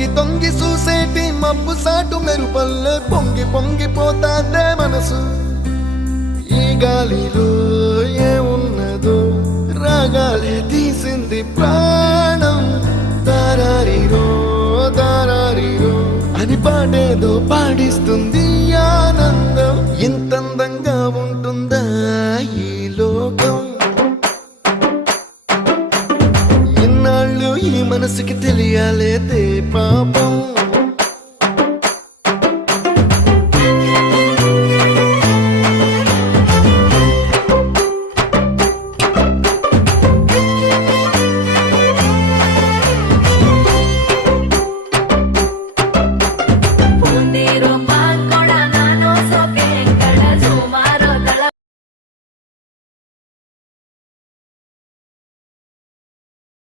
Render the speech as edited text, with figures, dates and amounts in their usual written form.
తొంగి తొంగి చూసేటి మబ్బు సాటు మెరుపల్లె పొంగి పొంగిపోతాదే మనసు. ఈ గాలిలో ఏమున్నదో రాగాలే తీసింది ప్రాణం. దారారిరో దారారిరో అని పాడేదో పాడిస్తుంది ఆనందం. ఇంత అందంగా ఉంటుందా ఈ లోకం? ఇన్నాళ్ళు ఈ మనసుకి తెలియాలేదే పాపం.